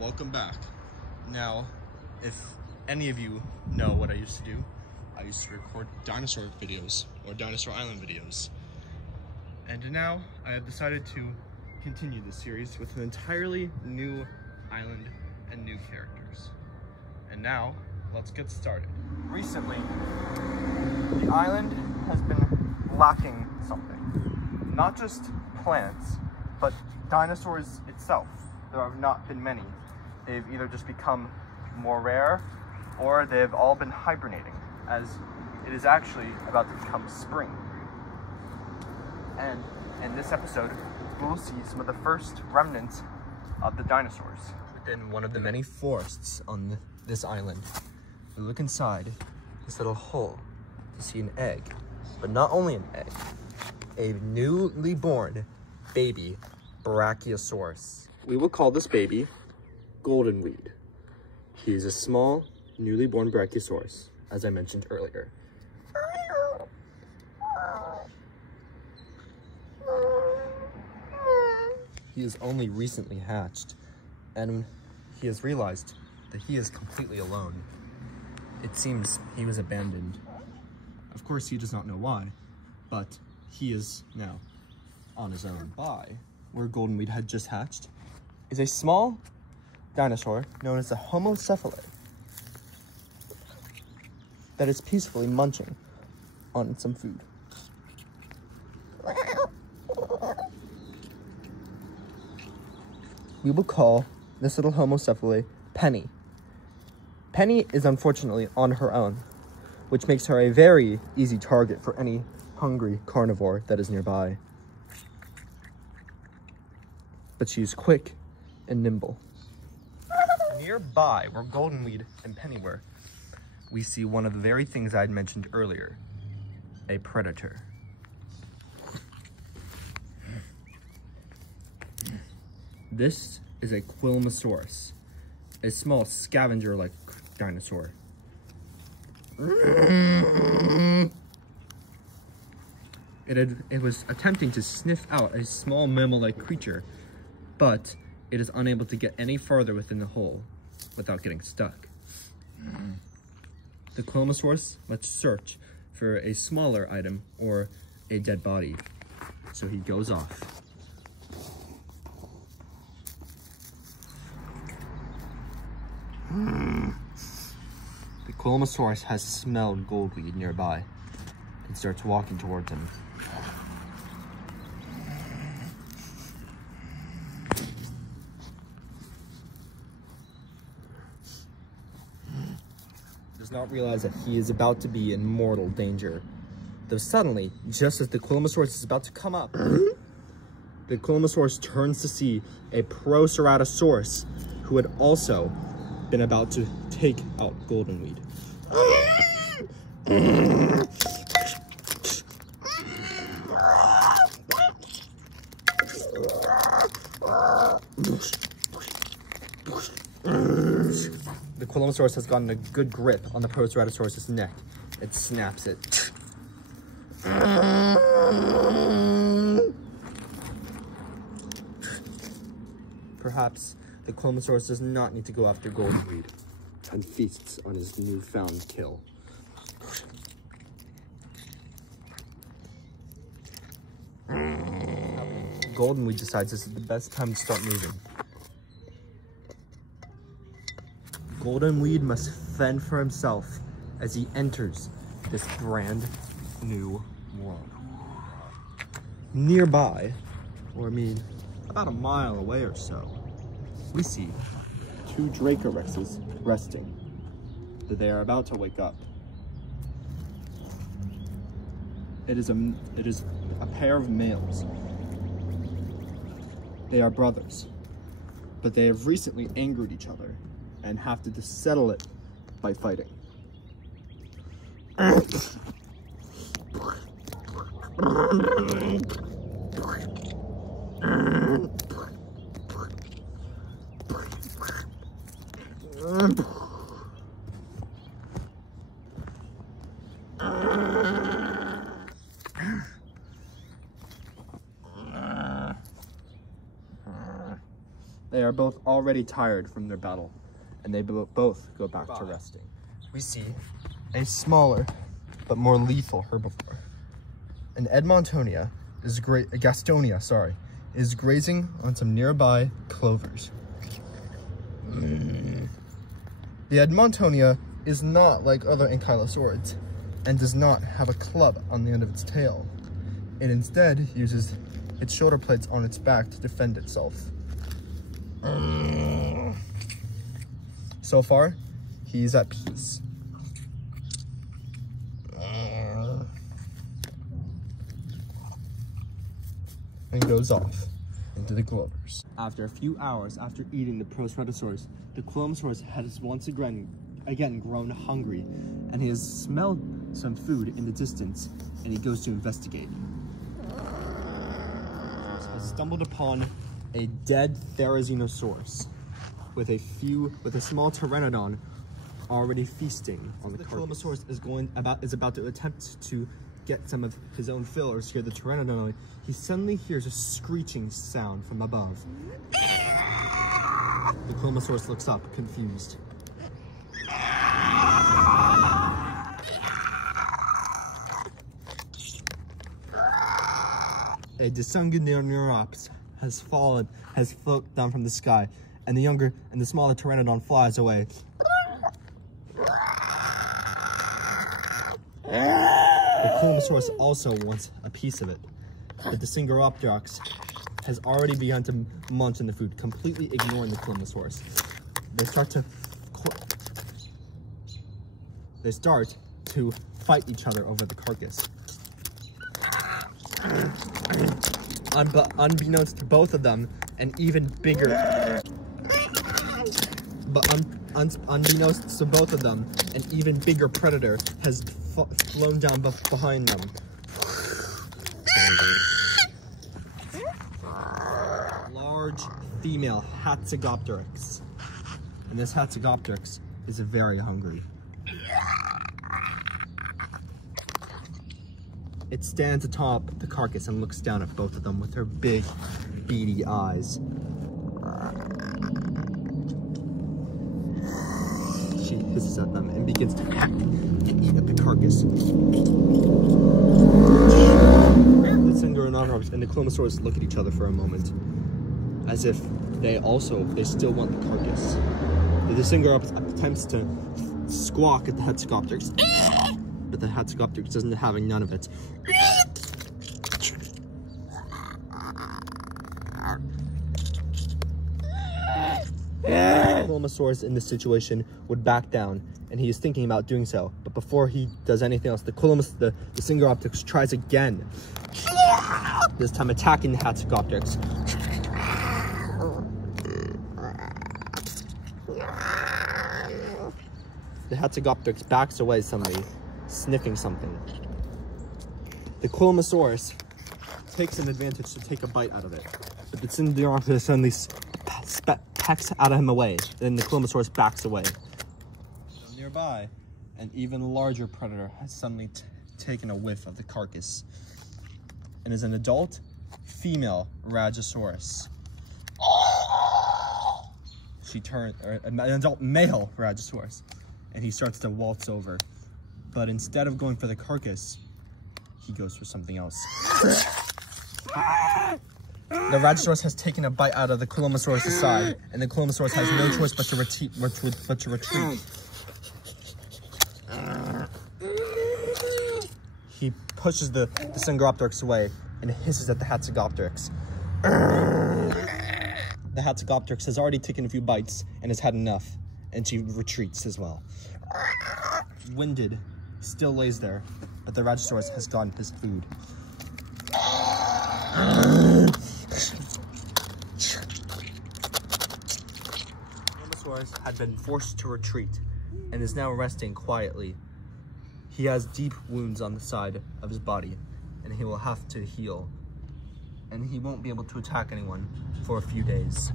welcome back. Now, if any of you know what I used to do, I used to record dinosaur videos or Dinosaur Island videos. And now I have decided to continue this series with an entirely new island and new characters. And now, let's get started. Recently, the island has been lacking something. Not just plants, but dinosaurs itself. There have not been many. They've either just become more rare or they've all been hibernating, as it is actually about to become spring. And in this episode, we will see some of the first remnants of the dinosaurs. Within one of the many forests on this island, we look inside this little hole to see an egg, but not only an egg, a newly born baby Brachiosaurus. We will call this baby Goldenweed. He is a small, newly born Brachiosaurus, as I mentioned earlier. He is only recently hatched, and he has realized that he is completely alone. It seems he was abandoned. Of course, he does not know why, but he is now on his own. By where Goldenweed had just hatched is a small dinosaur known as the Homocephalus that is peacefully munching on some food. We will call this little Homocephalus Penny. Penny is unfortunately on her own, which makes her a very easy target for any hungry carnivore that is nearby. But she's quick and nimble. Nearby, where Goldenweed and Penny were, we see one of the very things I had mentioned earlier, a predator. This is a quilmosaurus, a small scavenger-like dinosaur. It was attempting to sniff out a small mammal-like creature, but it is unable to get any farther within the hole without getting stuck. The quilmosaurus must search for a smaller item or a dead body, so he goes off. The quilmosaurus has smelled Goldweed nearby and starts walking towards him. Does not realize that he is about to be in mortal danger. Though suddenly, just as the quilmosaurus is about to come up, the quilmosaurus turns to see a Proceratosaurus who had also been about to take out Goldenweed. The quilmosaurus has gotten a good grip on the Proceratosaurus' neck. It snaps it. Perhaps the quilmosaurus does not need to go after Goldenweed and feasts on his newfound kill. Goldenweed decides this is the best time to start moving. Goldenweed must fend for himself as he enters this brand new world. Nearby, or I mean, about a mile away or so, we see two Dracorexes resting, that they are about to wake up. It is a pair of males. They are brothers, but they have recently angered each other and have to settle it by fighting. They are both already tired from their battle, and they both go back to resting. We see a smaller but more lethal herbivore. An Edmontonia is Gastonia, sorry, is grazing on some nearby clovers. The Edmontonia is not like other ankylosaurids and does not have a club on the end of its tail. It instead uses its shoulder plates on its back to defend itself. So far, he's at peace. And goes off into the clovers. After a few hours after eating the Prologue, the quilmosaurus has once again grown hungry, and he has smelled some food in the distance, and he goes to investigate. He has stumbled upon a dead Pteranodon with a small Pteranodon already feasting on the carcass. The quilmosaurus is about to attempt to get some of his own fill or scare the Pteranodon away. He suddenly hears a screeching sound from above. The quilmosaurus looks up, confused. A Dinosaur has floated down from the sky, and the smaller Pteranodon flies away. The quilmosaurus also wants a piece of it, but the Hatsagopterx has already begun to munch on the food, completely ignoring the quilmosaurus. They start to fight each other over the carcass. Unbeknownst to both of them, an even bigger predator has flown down behind them. Large female Hatsagopterx, and this Hatsagopterx is very hungry. It stands atop the carcass and looks down at both of them with her big, beady eyes. She hisses at them and begins to peck and eat at the carcass. The Hatsagopterx and the quilmosaurus look at each other for a moment, as if they still want the carcass. The Hatsagopterx attempts to squawk at the Hatsagopterx, but the Hatsagopterx isn't having none of it. The quilmosaurus in this situation would back down, and he is thinking about doing so. But before he does anything else, the Hatsagopterx tries again. This time attacking the Hatsagopterx. The Hatsagopterx backs away suddenly, sniffing something. The quilmosaurus takes an advantage to take a bite out of it, but the Hatsagopterx suddenly pecks out of him away. Then the quilmosaurus backs away. Nearby, an even larger predator has suddenly taken a whiff of the carcass, and is an adult female Brachiosaurus. An adult male Brachiosaurus, and he starts to waltz over. But instead of going for the carcass, he goes for something else. The Brachiosaurus has taken a bite out of the quilmosaurus' side, and the quilmosaurus has no choice but to retreat. He pushes the Hatsagopterx away and hisses at the Hatsagopterx. The Hatsagopterx has already taken a few bites and has had enough, and she retreats as well. Winded, still lays there, but the Brachiosaurus has gotten his food. Dinosaurus had been forced to retreat and is now resting quietly. He has deep wounds on the side of his body, and he will have to heal, and he won't be able to attack anyone for a few days.